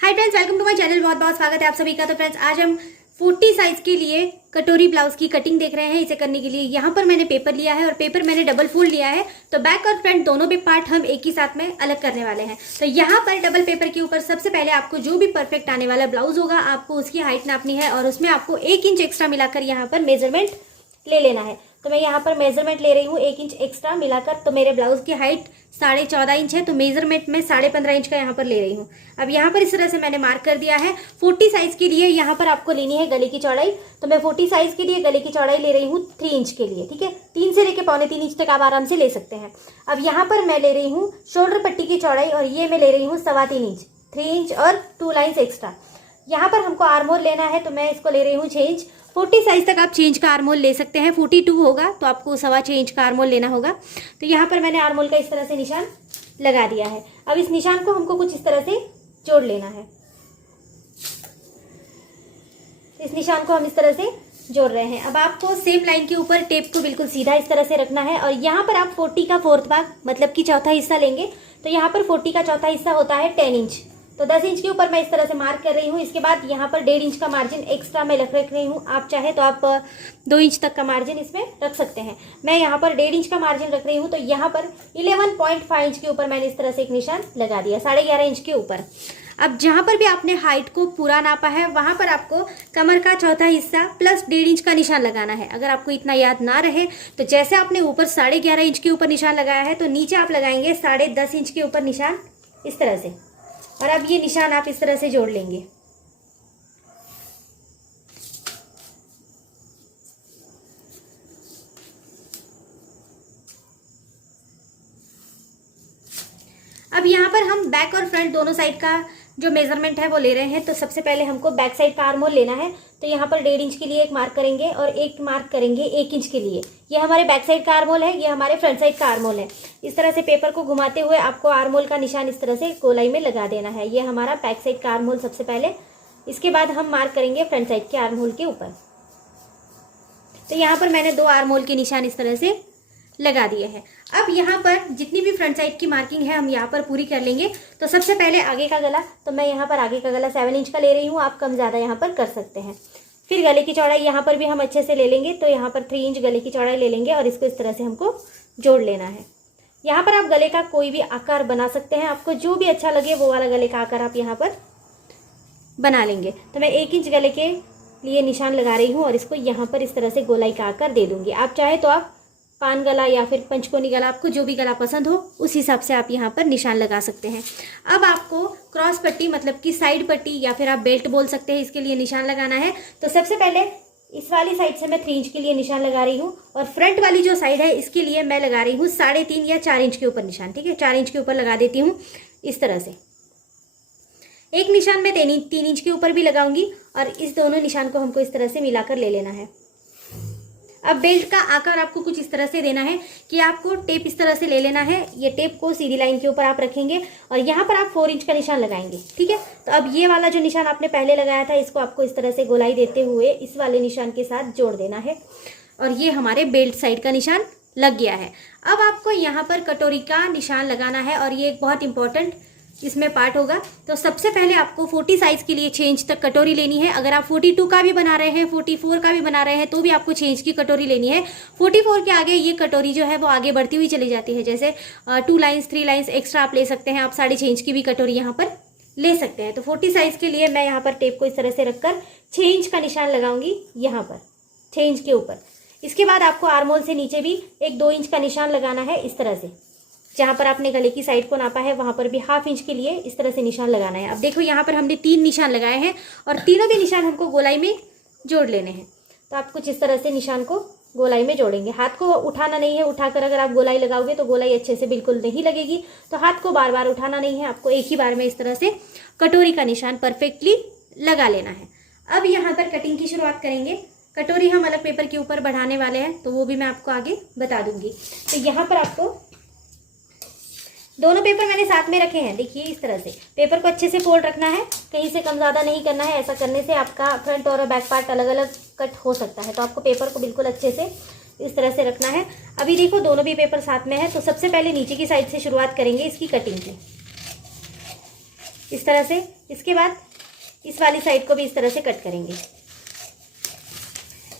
Hi friends, welcome to my channel. बहुत बहुत स्वागत है आप सभी का। तो फ्रेंड्स, आज हम 40 साइज के लिए कटोरी ब्लाउज की कटिंग देख रहे हैं। इसे करने के लिए यहाँ पर मैंने पेपर लिया है और पेपर मैंने डबल फोल्ड लिया है। तो बैक और फ्रंट दोनों भी पार्ट हम एक ही साथ में अलग करने वाले हैं। तो यहाँ पर डबल पेपर के ऊपर सबसे पहले आपको जो भी परफेक्ट आने वाला ब्लाउज होगा, आपको उसकी हाइट नापनी है और उसमें आपको 1 इंच एक्स्ट्रा मिलाकर यहाँ पर मेजरमेंट ले लेना है। तो मैं यहाँ पर मेजरमेंट ले रही हूँ 1 इंच एक्स्ट्रा मिलाकर। तो मेरे ब्लाउज की हाइट 14.5 इंच है, तो मेजरमेंट में 15.5 इंच का यहाँ पर ले रही हूँ। अब यहाँ पर इस तरह से मैंने मार्क कर दिया है। 40 साइज के लिए यहाँ पर आपको लेनी है गले की चौड़ाई। तो मैं 40 साइज के लिए गले की चौड़ाई ले रही हूँ 3 इंच के लिए। ठीक है, 3 से लेके 3.25 इंच तक आप आराम से ले सकते हैं। अब यहाँ पर मैं ले रही हूँ शोल्डर पट्टी की चौड़ाई और ये मैं ले रही हूँ 3.25 इंच, 3 इंच और 2 लाइन्स एक्स्ट्रा। यहाँ पर हमको आर्मोल लेना है, तो मैं इसको ले रही हूँ 6 इंच। 40 साइज तक आप 6 इंच का आर्मोल ले सकते हैं। 42 होगा तो आपको 6.25 इंच का आर्मोल लेना होगा। तो यहाँ पर मैंने आर्मोल का इस तरह से निशान लगा दिया है। अब इस निशान को हमको कुछ इस तरह से जोड़ लेना है। इस निशान को हम इस तरह से जोड़ रहे हैं। अब आपको सेम लाइन के ऊपर टेप को बिल्कुल सीधा इस तरह से रखना है और यहाँ पर आप 40 का 4th भाग मतलब कि चौथा हिस्सा लेंगे। तो यहाँ पर 40 का चौथा हिस्सा होता है 10 इंच। तो 10 इंच के ऊपर मैं इस तरह से मार्क कर रही हूँ। इसके बाद यहाँ पर 1.5 इंच का मार्जिन एक्स्ट्रा मैं रख रही हूँ। आप चाहे तो आप 2 इंच तक का मार्जिन इसमें रख सकते हैं। मैं यहाँ पर 1.5 इंच का मार्जिन रख रही हूँ। तो यहाँ पर 11.5 इंच के ऊपर मैंने इस तरह से एक निशान लगा दिया, 11.5 इंच के ऊपर। अब जहाँ पर भी आपने हाइट को पूरा नापा है वहाँ पर आपको कमर का चौथा हिस्सा प्लस 1.5 इंच का निशान लगाना है। अगर आपको इतना याद ना रहे तो जैसे आपने ऊपर 11.5 इंच के ऊपर निशान लगाया है तो नीचे आप लगाएंगे 10.5 इंच के ऊपर निशान इस तरह से। और अब ये निशान आप इस तरह से जोड़ लेंगे। अब यहाँ पर हम बैक और फ्रंट दोनों साइड का जो मेजरमेंट है वो ले रहे हैं। तो सबसे पहले हमको बैक साइड का आर्मोल लेना है। तो यहाँ पर 1.5 इंच के लिए एक मार्क करेंगे और एक मार्क करेंगे 1 इंच के लिए। ये हमारे बैक साइड का आर्मोल है, ये हमारे फ्रंट साइड का आर्मोल है। इस तरह से पेपर को घुमाते हुए आपको आर्मोल का निशान इस तरह से गोलाई में लगा देना है। ये हमारा बैक साइड का आर्मोल सबसे पहले। इसके बाद हम मार्क करेंगे फ्रंट साइड के आर्मोल के ऊपर। तो यहाँ पर मैंने 2 आर्मोल के निशान इस तरह से लगा दिए हैं। अब यहाँ पर जितनी भी फ्रंट साइड की मार्किंग है हम यहाँ पर पूरी कर लेंगे। तो सबसे पहले आगे का गला, तो मैं यहाँ पर आगे का गला 7 इंच का ले रही हूँ। आप कम ज़्यादा यहाँ पर कर सकते हैं। फिर गले की चौड़ाई यहाँ पर भी हम अच्छे से ले लेंगे। तो यहाँ पर 3 इंच गले की चौड़ाई ले लेंगे और इसको इस तरह से हमको जोड़ लेना है। यहाँ पर आप गले का कोई भी आकार बना सकते हैं। आपको जो भी अच्छा लगे वो वाला गले का आकार आप यहाँ पर बना लेंगे। तो मैं 1 इंच गले के लिए निशान लगा रही हूँ और इसको यहाँ पर इस तरह से गोलाई का आकार दे दूंगी। आप चाहे तो आप पान गला या फिर पंचकोनी गला, आपको जो भी गला पसंद हो उस हिसाब से आप यहाँ पर निशान लगा सकते हैं। अब आपको क्रॉस पट्टी मतलब कि साइड पट्टी या फिर आप बेल्ट बोल सकते हैं, इसके लिए निशान लगाना है। तो सबसे पहले इस वाली साइड से मैं 3 इंच के लिए निशान लगा रही हूँ और फ्रंट वाली जो साइड है इसके लिए मैं लगा रही हूँ 3.5 या 4 इंच के ऊपर निशान। ठीक है, 4 इंच के ऊपर लगा देती हूँ इस तरह से। एक निशान मैं 3 इंच के ऊपर भी लगाऊंगी और इस दोनों निशान को हमको इस तरह से मिलाकर ले लेना है। अब बेल्ट का आकार आपको कुछ इस तरह से देना है कि आपको टेप इस तरह से ले लेना है। ये टेप को सीधी लाइन के ऊपर आप रखेंगे और यहाँ पर आप 4 इंच का निशान लगाएंगे। ठीक है, तो अब ये वाला जो निशान आपने पहले लगाया था इसको आपको इस तरह से गोलाई देते हुए इस वाले निशान के साथ जोड़ देना है और ये हमारे बेल्ट साइड का निशान लग गया है। अब आपको यहाँ पर कटोरी का निशान लगाना है और ये एक बहुत इंपॉर्टेंट इसमें पार्ट होगा। तो सबसे पहले आपको 40 साइज के लिए 6 इंच तक कटोरी लेनी है। अगर आप 42 का भी बना रहे हैं, 44 का भी बना रहे हैं तो भी आपको 6 इंच की कटोरी लेनी है। 44 के आगे ये कटोरी जो है वो आगे बढ़ती हुई चली जाती है। जैसे 2 लाइन्स 3 लाइन्स एक्स्ट्रा आप ले सकते हैं। आप 6.5 इंच की भी कटोरी यहाँ पर ले सकते हैं। तो 40 साइज के लिए मैं यहाँ पर टेप को इस तरह से रखकर 6 इंच का निशान लगाऊंगी यहाँ पर 6 इंच के ऊपर। इसके बाद आपको आर्मोल से नीचे भी एक 2 इंच का निशान लगाना है इस तरह से। जहाँ पर आपने गले की साइड को नापा है वहाँ पर भी 1/2 इंच के लिए इस तरह से निशान लगाना है। अब देखो यहाँ पर हमने 3 निशान लगाए हैं और तीनों भी निशान हमको गोलाई में जोड़ लेने हैं। तो आप कुछ इस तरह से निशान को गोलाई में जोड़ेंगे। हाथ को उठाना नहीं है, उठाकर अगर आप गोलाई लगाओगे तो गोलाई अच्छे से बिल्कुल नहीं लगेगी। तो हाथ को बार बार उठाना नहीं है, आपको एक ही बार में इस तरह से कटोरी का निशान परफेक्टली लगा लेना है। अब यहाँ पर कटिंग की शुरुआत करेंगे। कटोरी हम अलग पेपर के ऊपर बढ़ाने वाले हैं तो वो भी मैं आपको आगे बता दूंगी। तो यहाँ पर आपको दोनों पेपर मैंने साथ में रखे हैं। देखिए इस तरह से पेपर को अच्छे से फोल्ड रखना है, कहीं से कम ज़्यादा नहीं करना है। ऐसा करने से आपका फ्रंट और बैक पार्ट अलग अलग कट हो सकता है। तो आपको पेपर को बिल्कुल अच्छे से इस तरह से रखना है। अभी देखो दोनों भी पेपर साथ में है। तो सबसे पहले नीचे की साइड से शुरुआत करेंगे इसकी कटिंग की। इस तरह से। इसके बाद इस वाली साइड को भी इस तरह से कट करेंगे।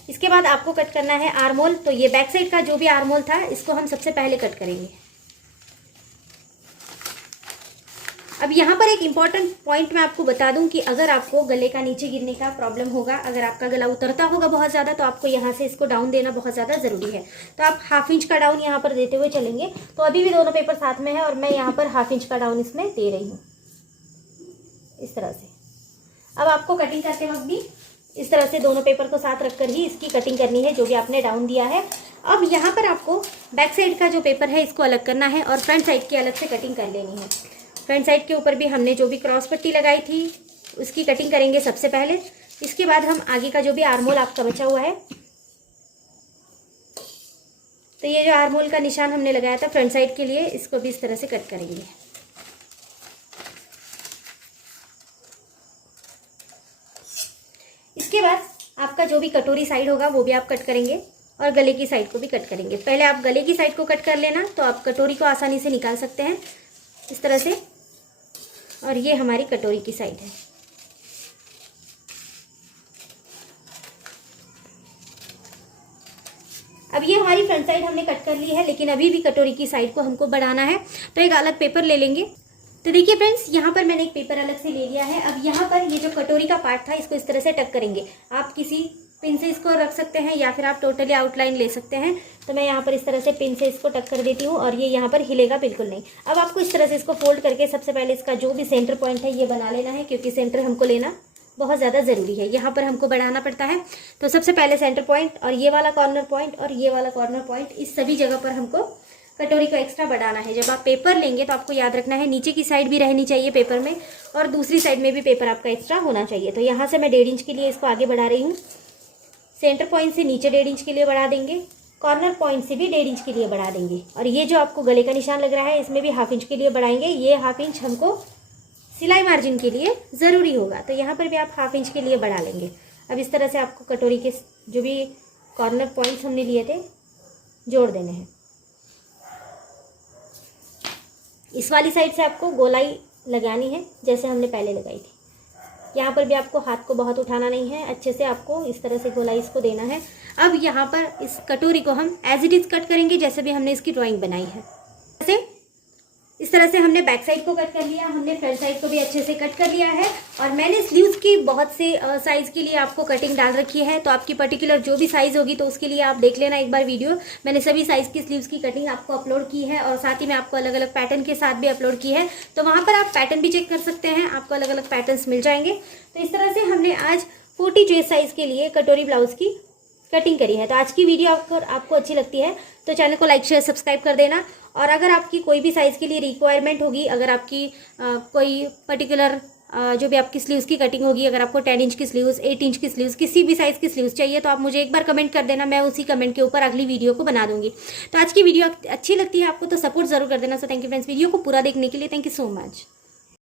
इसके बाद आपको कट करना है आर्म होल। तो ये बैक साइड का जो भी आर्म होल था इसको हम सबसे पहले कट करेंगे। अब यहाँ पर एक इम्पॉर्टेंट पॉइंट मैं आपको बता दूं कि अगर आपको गले का नीचे गिरने का प्रॉब्लम होगा, अगर आपका गला उतरता होगा बहुत ज़्यादा, तो आपको यहाँ से इसको डाउन देना बहुत ज़्यादा ज़रूरी है। तो आप 1/2 इंच का डाउन यहाँ पर देते हुए चलेंगे। तो अभी भी दोनों पेपर साथ में है और मैं यहाँ पर 1/2 इंच का डाउन इसमें दे रही हूँ, इस तरह से। अब आपको कटिंग करते वक्त भी इस तरह से दोनों पेपर को साथ रखकर ही इसकी कटिंग करनी है, जो भी आपने डाउन दिया है। अब यहाँ पर आपको बैक साइड का जो पेपर है इसको अलग करना है और फ्रंट साइड की अलग से कटिंग कर लेनी है। फ्रंट साइड के ऊपर भी हमने जो भी क्रॉस पट्टी लगाई थी उसकी कटिंग करेंगे सबसे पहले। इसके बाद हम आगे का जो भी आर्म होल आपका बचा हुआ है, तो ये जो आर्म होल का निशान हमने लगाया था फ्रंट साइड के लिए, इसको भी इस तरह से कट करेंगे। इसके बाद आपका जो भी कटोरी साइड होगा वो भी आप कट करेंगे और गले की साइड को भी कट करेंगे। पहले आप गले की साइड को कट कर लेना, तो आप कटोरी को आसानी से निकाल सकते हैं इस तरह से। और ये हमारी कटोरी की साइड है। अब ये हमारी फ्रंट साइड हमने कट कर ली है, लेकिन अभी भी कटोरी की साइड को हमको बढ़ाना है, तो एक अलग पेपर ले लेंगे। तो देखिए फ्रेंड्स, यहाँ पर मैंने एक पेपर अलग से ले लिया है। अब यहाँ पर ये जो कटोरी का पार्ट था इसको इस तरह से टक करेंगे। आप किसी पिन से इसको रख सकते हैं या फिर आप टोटली आउटलाइन ले सकते हैं। तो मैं यहाँ पर इस तरह से पिन से इसको टक कर देती हूँ और ये यहाँ पर हिलेगा बिल्कुल नहीं। अब आपको इस तरह से इसको फोल्ड करके सबसे पहले इसका जो भी सेंटर पॉइंट है ये बना लेना है, क्योंकि सेंटर हमको लेना बहुत ज़्यादा ज़रूरी है। यहाँ पर हमको बढ़ाना पड़ता है। तो सबसे पहले सेंटर पॉइंट और ये वाला कॉर्नर पॉइंट और ये वाला कॉर्नर पॉइंट, इस सभी जगह पर हमको कटोरी को एक्स्ट्रा बढ़ाना है। जब आप पेपर लेंगे तो आपको याद रखना है नीचे की साइड भी रहनी चाहिए पेपर में और दूसरी साइड में भी पेपर आपका एक्स्ट्रा होना चाहिए। तो यहाँ से मैं 1.5 इंच के लिए इसको आगे बढ़ा रही हूँ। सेंटर पॉइंट से नीचे 1.5 इंच के लिए बढ़ा देंगे, कॉर्नर पॉइंट से भी 1.5 इंच के लिए बढ़ा देंगे। और ये जो आपको गले का निशान लग रहा है इसमें भी 1/2 इंच के लिए बढ़ाएंगे। ये 1/2 इंच हमको सिलाई मार्जिन के लिए ज़रूरी होगा, तो यहाँ पर भी आप 1/2 इंच के लिए बढ़ा लेंगे। अब इस तरह से आपको कटोरी के जो भी कॉर्नर पॉइंट्स हमने लिए थे जोड़ देने हैं। इस वाली साइड से आपको गोलाई लगानी है जैसे हमने पहले लगाई थी। यहाँ पर भी आपको हाथ को बहुत उठाना नहीं है, अच्छे से आपको इस तरह से गोलाई इसको देना है। अब यहाँ पर इस कटोरी को हम एज इट इज़ कट करेंगे जैसे भी हमने इसकी ड्राइंग बनाई है। जैसे इस तरह से हमने बैक साइड को कट कर लिया, हमने फ्रंट साइड को भी अच्छे से कट कर लिया है। और मैंने स्लीव्स की बहुत से साइज़ के लिए आपको कटिंग डाल रखी है, तो आपकी पर्टिकुलर जो भी साइज़ होगी तो उसके लिए आप देख लेना एक बार वीडियो। मैंने सभी साइज़ की स्लीव्स की कटिंग आपको अपलोड की है और साथ ही में आपको अलग अलग पैटर्न के साथ भी अपलोड की है, तो वहाँ पर आप पैटर्न भी चेक कर सकते हैं, आपको अलग अलग पैटर्न्स मिल जाएंगे। तो इस तरह से हमने आज 40 चेस्ट साइज़ के लिए कटोरी ब्लाउज़ की कटिंग करी है। तो आज की वीडियो आपको अच्छी लगती है तो चैनल को लाइक शेयर सब्सक्राइब कर देना। और अगर आपकी कोई भी साइज़ के लिए रिक्वायरमेंट होगी, अगर आपकी कोई पर्टिकुलर जो भी आपकी स्लीव्स की कटिंग होगी, अगर आपको 10 इंच की स्लीव्स, 8 इंच की स्लीव्स, किसी भी साइज़ की स्लीव्स चाहिए तो आप मुझे एक बार कमेंट कर देना, मैं उसी कमेंट के ऊपर अगली वीडियो को बना दूंगी। तो आज की वीडियो अच्छी लगती है आपको तो सपोर्ट ज़रूर कर देना। So thank you friends video को पूरा देखने के लिए। Thank you so much.